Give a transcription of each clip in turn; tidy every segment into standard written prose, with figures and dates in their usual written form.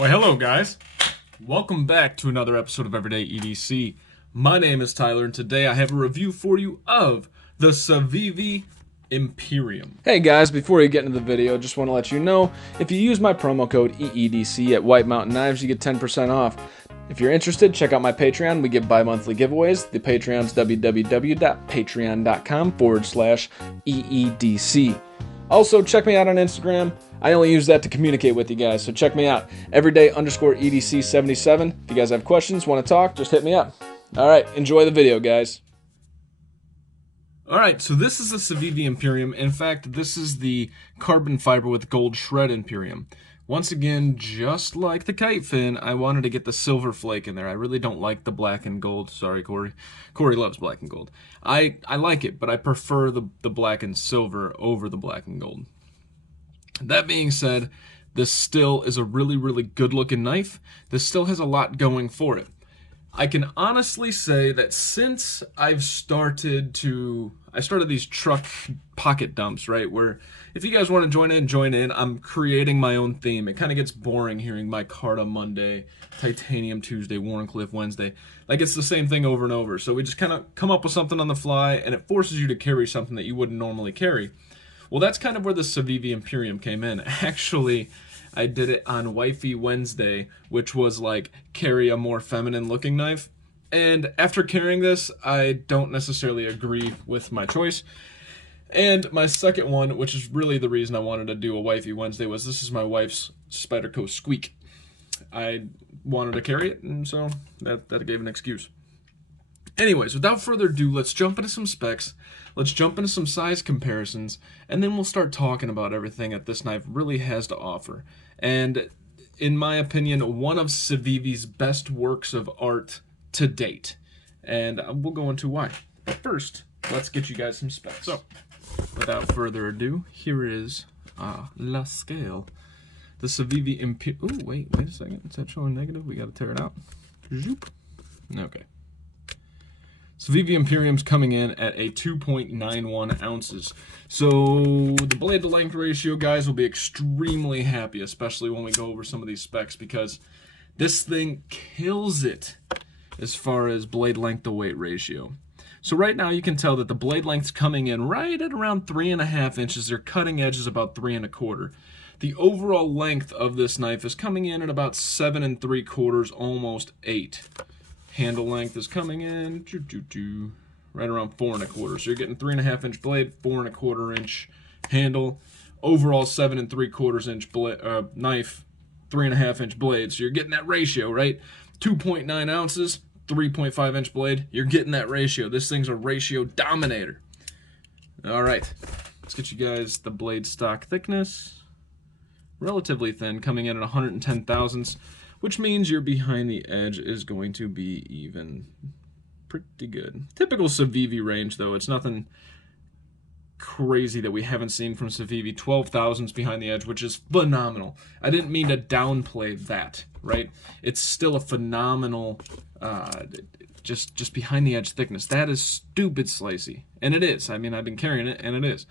Why, hello guys. Welcome back to another episode of Everyday EDC. My name is Tyler, and today I have a review for you of the Civivi Imperium. Hey guys, before you get into the video, just want to let you know, if you use my promo code EEDC at White Mountain Knives, you get 10% off. If you're interested, check out my Patreon. We give bi-monthly giveaways. The Patreon's www.patreon.com/EEDC. Also, check me out on Instagram. I only use that to communicate with you guys, so check me out. Everyday_EDC77. If you guys have questions, want to talk, just hit me up. Alright, enjoy the video, guys. Alright, so this is the Civivi Imperium. In fact, this is the carbon fiber with gold shred Imperium. Once again, just like the kite fin, I wanted to get the silver flake in there. I really don't like the black and gold. Sorry, Corey. Corey loves black and gold. I like it, but I prefer the black and silver over the black and gold. That being said, this still is a really, really good-looking knife. This still has a lot going for it. I can honestly say that since I started these truck pocket dumps, right, where if you guys want to join in, I'm creating my own theme. It kind of gets boring hearing micarta Monday, titanium Tuesday, Warncliffe Wednesday. Like, it's the same thing over and over. So we just kind of come up with something on the fly, and it forces you to carry something that you wouldn't normally carry. Well, that's kind of where the Civivi Imperium came in. Actually, I did it on Wifey Wednesday, which was like carry a more feminine looking knife. And after carrying this, I don't necessarily agree with my choice. And my second one, which is really the reason I wanted to do a Wifey Wednesday, was this is my wife's Spyderco Squeak. I wanted to carry it, and so that gave an excuse. Anyways, without further ado, let's jump into some specs, let's jump into some size comparisons, and then we'll start talking about everything that this knife really has to offer. And in my opinion, one of Civivi's best works of art to date. And we'll go into why. But first, let's get you guys some specs. So, without further ado, here is La Scale. The Civivi Imperium. Ooh, wait a second. Is that showing negative? We gotta tear it out. Zoop. Okay. Civivi Imperium's coming in at a 2.91 ounces. So the blade to length ratio, guys, will be extremely happy, especially when we go over some of these specs, because this thing kills it as far as blade length to weight ratio. So right now you can tell that the blade length's coming in right at around 3.5 inches. Their cutting edge is about 3 1/4. The overall length of this knife is coming in at about 7 3/4, almost 8. Handle length is coming in right around 4 1/4. So you're getting 3.5 inch blade, 4 1/4 inch handle, overall 7 3/4 inch knife, 3.5 inch blade. So you're getting that ratio, right? 2.9 ounces, 3.5 inch blade. You're getting that ratio. This thing's a ratio dominator. All right, let's get you guys the blade stock thickness. Relatively thin, coming in at 110 thousandths. Which means your behind the edge is going to be even pretty good. Typical Civivi range, though. It's nothing crazy that we haven't seen from Civivi. 12 thousandths behind the edge, which is phenomenal. I didn't mean to downplay that, right? It's still a phenomenal just behind the edge thickness. That is stupid slicey. And it is. I mean, I've been carrying it, and it is.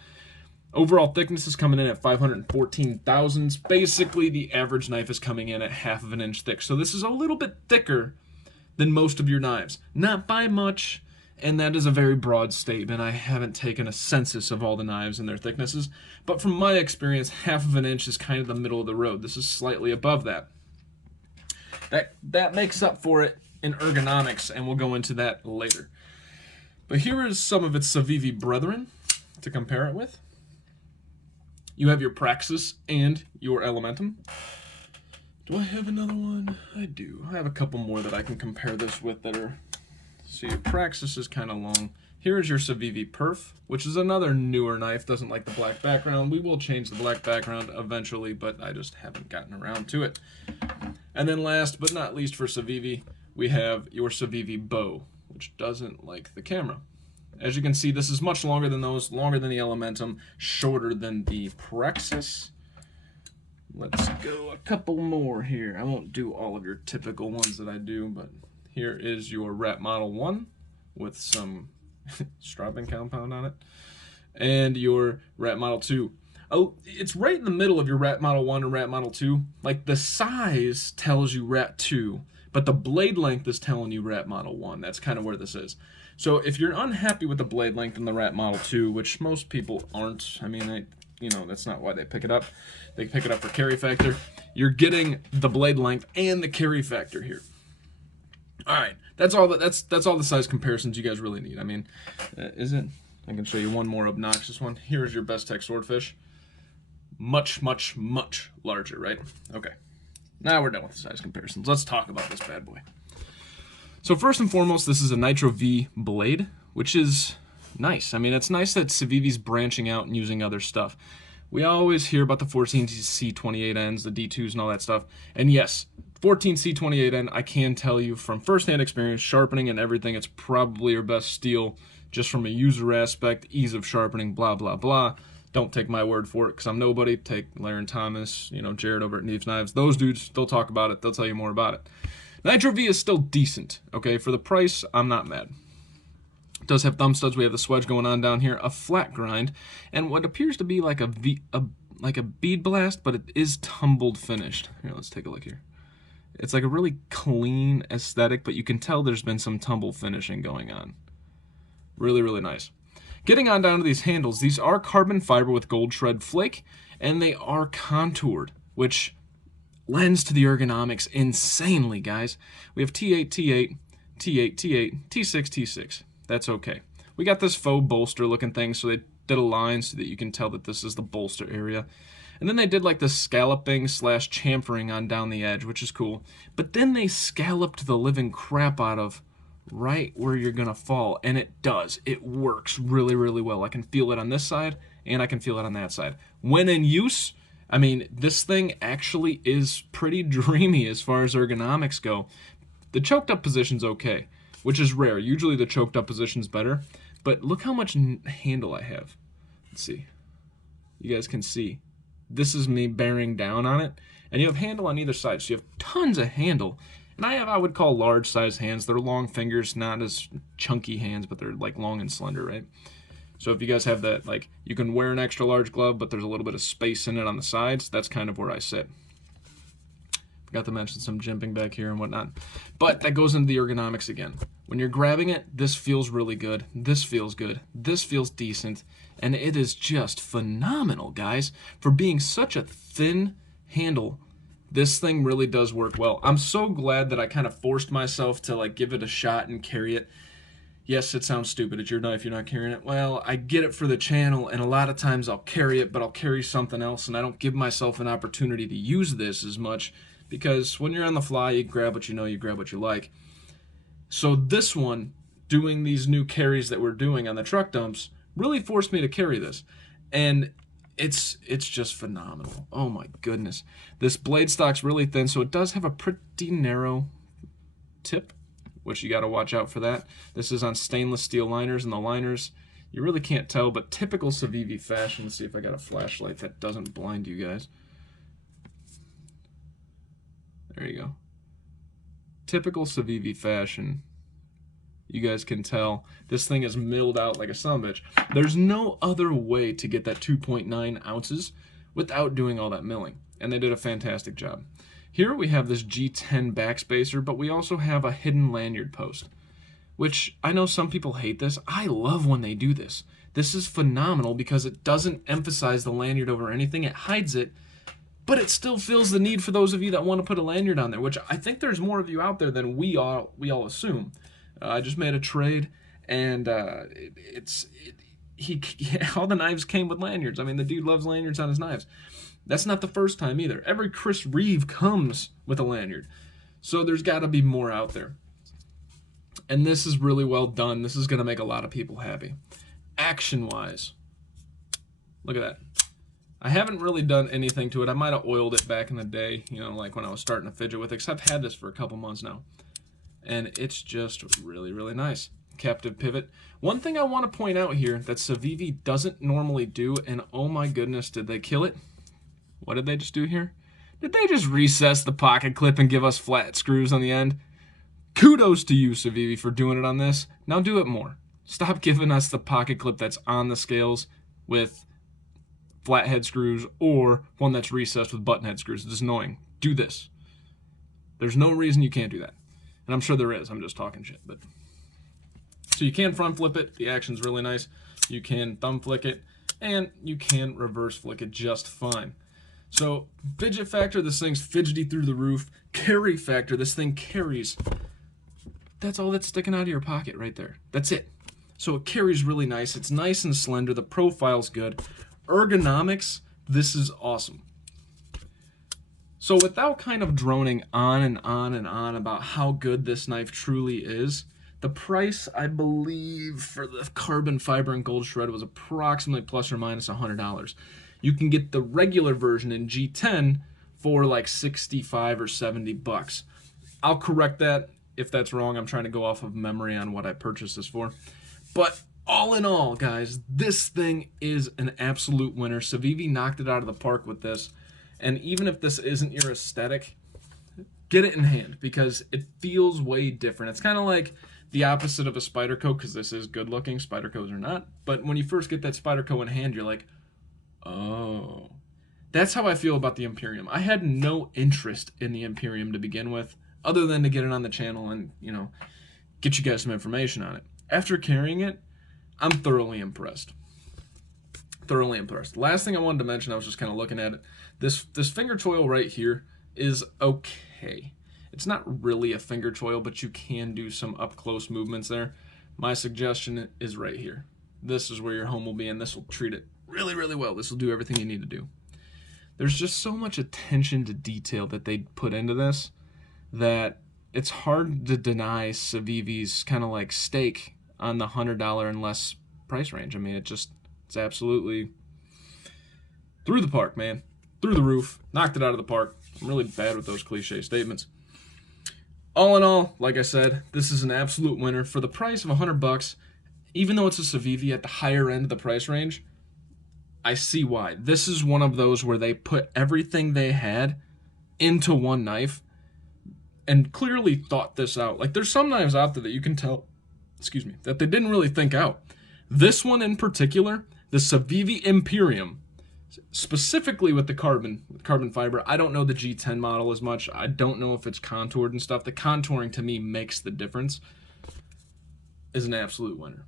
Overall thickness is coming in at 514 thousandths. Basically, the average knife is coming in at 1/2 inch thick. So this is a little bit thicker than most of your knives. Not by much, and that is a very broad statement. I haven't taken a census of all the knives and their thicknesses, but from my experience, 1/2 inch is kind of the middle of the road. This is slightly above that. That makes up for it in ergonomics, and we'll go into that later. But here is some of its Civivi brethren to compare it with. You have your Praxis and your Elementum. Do I have another one? I do. I have a couple more that I can compare this with that are... So your Praxis is kind of long. Here is your Civivi Perf, which is another newer knife. Doesn't like the black background. We will change the black background eventually, but I just haven't gotten around to it. And then last but not least for Civivi, we have your Civivi Bow, which doesn't like the camera. As you can see, this is much longer than those, longer than the Elementum, shorter than the Praxis. Let's go a couple more here. I won't do all of your typical ones that I do, but here is your Rat Model 1 with some strobing compound on it. And your Rat Model 2. It's right in the middle of your Rat Model 1 and Rat Model 2. Like, the size tells you Rat 2, but the blade length is telling you Rat Model 1. That's kind of where this is. So if you're unhappy with the blade length in the Rat Model 2, which most people aren't, I mean, that's not why they pick it up. They pick it up for carry factor. You're getting the blade length and the carry factor here. All right, that's all the size comparisons you guys really need. I mean, is it? I can show you one more obnoxious one. Here's your best tech swordfish. Much, much, much larger, right? Okay. Now we're done with the size comparisons. Let's talk about this bad boy. So first and foremost, this is a Nitro V blade, which is nice. I mean, it's nice that Civivi's branching out and using other stuff. We always hear about the 14C28Ns, the D2s, and all that stuff. And yes, 14C28N, I can tell you from first-hand experience, sharpening and everything, it's probably your best steel, just from a user aspect, ease of sharpening, blah, blah, blah. Don't take my word for it, because I'm nobody. Take Larry and Thomas, Jared over at Neves Knives. Those dudes, they'll talk about it. They'll tell you more about it. Nitro V is still decent, okay? For the price, I'm not mad. It does have thumb studs. We have the swedge going on down here, a flat grind, and what appears to be like a bead blast, but it is tumbled finished. Here, let's take a look here. It's like a really clean aesthetic, but you can tell there's been some tumble finishing going on. Really, really nice. Getting on down to these handles, these are carbon fiber with gold shred flake, and they are contoured, which lends to the ergonomics insanely, guys. We have T8, T8, T8, T8, T6, T6. That's okay. We got this faux bolster looking thing, so they did a line so that you can tell that this is the bolster area. And then they did like the scalloping / chamfering on down the edge, which is cool. But then they scalloped the living crap out of right where you're gonna fall, and it does. It works really, really well. I can feel it on this side, and I can feel it on that side. When in use, I mean, this thing actually is pretty dreamy as far as ergonomics go. The choked up position's okay, which is rare. Usually the choked up position's better, but look how much handle I have. Let's see. You guys can see. This is me bearing down on it, and you have handle on either side, so you have tons of handle. And I would call large size hands. They're long fingers, not as chunky hands, but they're like long and slender, right? So if you guys have that, like, you can wear an extra large glove, but there's a little bit of space in it on the sides, that's kind of where I sit. Forgot to mention some jimping back here and whatnot. But that goes into the ergonomics again. When you're grabbing it, this feels really good. This feels good. This feels decent. And it is just phenomenal, guys. For being such a thin handle, this thing really does work well. I'm so glad that I kind of forced myself to like give it a shot and carry it. Yes, it sounds stupid. It's your knife, you're not carrying it. Well, I get it for the channel, and a lot of times I'll carry it, but I'll carry something else, and I don't give myself an opportunity to use this as much, because when you're on the fly, you grab what you know, you grab what you like. So this one, doing these new carries that we're doing on the truck dumps, really forced me to carry this. And it's just phenomenal. Oh my goodness. This blade stock's really thin, so it does have a pretty narrow tip, which you got to watch out for that. This is on stainless steel liners, and the liners, you really can't tell, but typical Civivi fashion. Let's see if I got a flashlight that doesn't blind you guys. There you go. Typical Civivi fashion. You guys can tell this thing is milled out like a sumbitch. There's no other way to get that 2.9 ounces without doing all that milling, and they did a fantastic job. Here we have this G10 backspacer, but we also have a hidden lanyard post, which I know some people hate this. I love when they do this. This is phenomenal because it doesn't emphasize the lanyard over anything. It hides it, but it still fills the need for those of you that want to put a lanyard on there, which I think there's more of you out there than we all assume. I just made a trade, and all the knives came with lanyards. I mean, the dude loves lanyards on his knives. That's not the first time either. Every Chris Reeve comes with a lanyard. So there's got to be more out there. And this is really well done. This is going to make a lot of people happy. Action-wise, look at that. I haven't really done anything to it. I might have oiled it back in the day, like when I was starting to fidget with it, because I've had this for a couple months now. And it's just really, really nice. Captive pivot. One thing I want to point out here that Civivi doesn't normally do, and oh my goodness, did they kill it? What did they just do here? Did they just recess the pocket clip and give us flat screws on the end? Kudos to you, Civivi, for doing it on this. Now do it more. Stop giving us the pocket clip that's on the scales with flathead screws or one that's recessed with button head screws. It's annoying. Do this. There's no reason you can't do that. And I'm sure there is. I'm just talking shit. But so you can front flip it. The action's really nice. You can thumb flick it. And you can reverse flick it just fine. So fidget factor, this thing's fidgety through the roof. Carry factor, this thing carries. That's all that's sticking out of your pocket right there. That's it. So it carries really nice. It's nice and slender. The profile's good. Ergonomics, this is awesome. So without kind of droning on and on and on about how good this knife truly is, the price, I believe, for the carbon fiber and gold shred was approximately plus or minus $100. You can get the regular version in G10 for like 65 or 70 bucks. I'll correct that if that's wrong. I'm trying to go off of memory on what I purchased this for. But all in all, guys, this thing is an absolute winner. Civivi knocked it out of the park with this. And even if this isn't your aesthetic, get it in hand because it feels way different. It's kind of like the opposite of a Spyderco, because this is good looking. Spydercos are not. But when you first get that Spyderco in hand, you're like, oh. That's how I feel about the Imperium. I had no interest in the Imperium to begin with, other than to get it on the channel and, you know, get you guys some information on it. After carrying it, I'm thoroughly impressed. Thoroughly impressed. Last thing I wanted to mention, I was just kind of looking at it. This finger choil right here is okay. It's not really a finger choil, but you can do some up-close movements there. My suggestion is right here. This is where your home will be, and this will treat it really, really well. This will do everything you need to do. There's just so much attention to detail that they put into this that it's hard to deny Civivi's kind of like stake on the $100 and less price range. I mean, it's absolutely through the park, man. Through the roof. Knocked it out of the park. I'm really bad with those cliche statements. All in all, like I said, this is an absolute winner. For the price of $100, even though it's a Civivi at the higher end of the price range, I see why. This is one of those where they put everything they had into one knife and clearly thought this out. Like, there's some knives out there that you can tell, that they didn't really think out. This one in particular, the Civivi Imperium, specifically with the carbon fiber. I don't know the G10 model as much. I don't know if it's contoured and stuff. The contouring to me makes the difference. Is an absolute winner.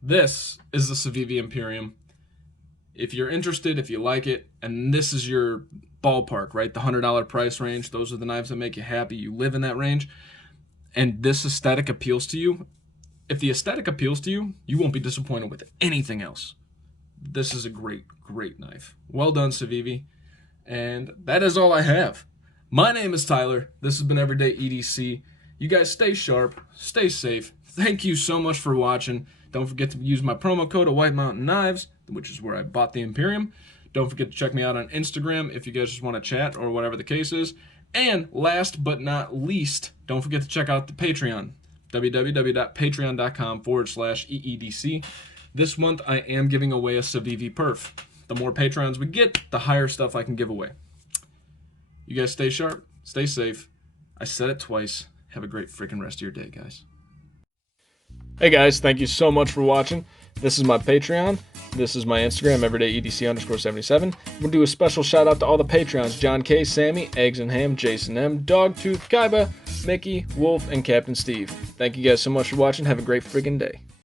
This is the Civivi Imperium. If you're interested, if you like it, and this is your ballpark, right? The $100 price range. Those are the knives that make you happy. You live in that range. And this aesthetic appeals to you. If the aesthetic appeals to you, you won't be disappointed with anything else. This is a great, great knife. Well done, Civivi. And that is all I have. My name is Tyler. This has been Everyday EDC. You guys stay sharp, stay safe. Thank you so much for watching. Don't forget to use my promo code of White Mountain Knives, which is where I bought the Imperium. Don't forget to check me out on Instagram if you guys just want to chat or whatever the case is. And last but not least, don't forget to check out the Patreon. www.patreon.com/EEDC. This month, I am giving away a Civivi perf. The more Patrons we get, the higher stuff I can give away. You guys stay sharp, stay safe. I said it twice. Have a great freaking rest of your day, guys. Hey guys, thank you so much for watching. This is my Patreon. This is my Instagram, everydayedc_77. I'm going to do a special shout out to all the Patreons: John K, Sammy, Eggs and Ham, Jason M, Dogtooth, Kaiba, Mickey, Wolf, and Captain Steve. Thank you guys so much for watching. Have a great freaking day.